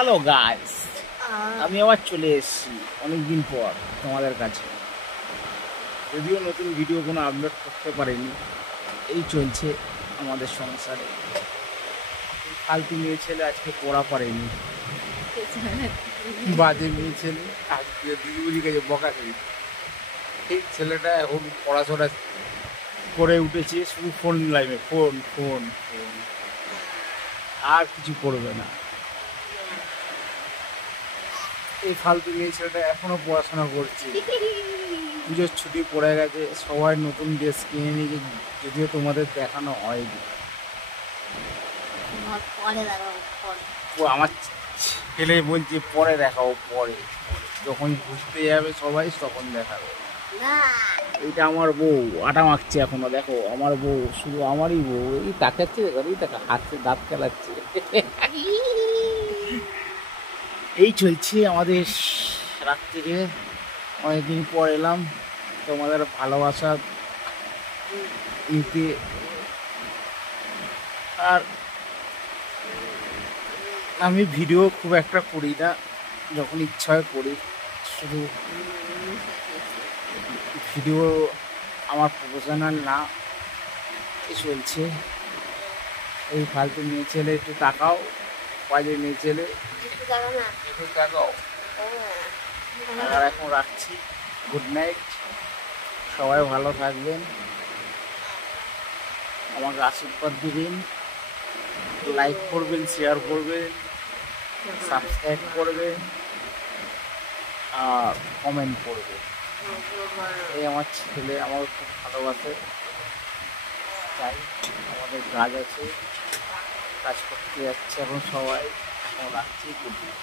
Hello guys, আমি আবার চলে এসেছি অনেকদিন পর তোমাদের কাছে। যদিও নতুন ভিডিও কোনো আপলোড করতে পারিনি, এই চলছে আমাদের সংসারে। ফালতু মেয়ে ছেলে আজকে পড়া পারেনি, বাজে মেয়ে ছেলে আজকে দিদিগুলির কাছে বকা খেয়েছে। এই ছেলেটা এখন পড়াশোনা করে উঠেছে, শুধু ফোন লাইনে, ফোন ফোন ফোন, আর কিছু করবে না। এই ফালতু মেয়ে ছেলেটা এখনো পড়াশোনা করছে। পুজোর ছুটি পড়ে গেছে, সবাই নতুন ড্রেস কিনে নিয়েছে, যদিও তোমাদের দেখানো হয়নি। আমার ছেলে বলছে পরে দেখাবো, পরে যখন ঘুরতে যাবে সবাই তখন দেখাবে। এইটা আমার বউ আটা মাখছে এখনো, দেখো আমার বউ, শুধু আমারই বউ। এই তাকাচ্ছে, দেখো এই টাকা হাতে দাঁত খেলাচ্ছে। এই চলছে আমাদের রাত্রিরে। অনেকদিন পর এলাম তোমাদের ভালোবাসা নিতে। আর আমি ভিডিও খুব একটা করি না, যখন ইচ্ছা হয় করি। শুধু ভিডিও আমার প্রফেশনাল না। চলছে এই ফালতু মেয়ে ছেলে, একটু তাকাও, বাজে মেয়ে ছেলে, একটু তাকাও। আর এখন রাখছি, গুড নাইট, সবাই ভালো থাকবেন, আমাকে আশীর্বাদ দিবেন, লাইক করবেন, শেয়ার করবেন, সাবস্ক্রাইব করবেন আর কমেন্ট করবেন। এই আমার ছেলে আমাকে খুব ভালোবাসে, তাই আমাদের কাজ আছে, কাজ করতে যাচ্ছে এখন সবাই। এখন রাখছি, গুড নাইট।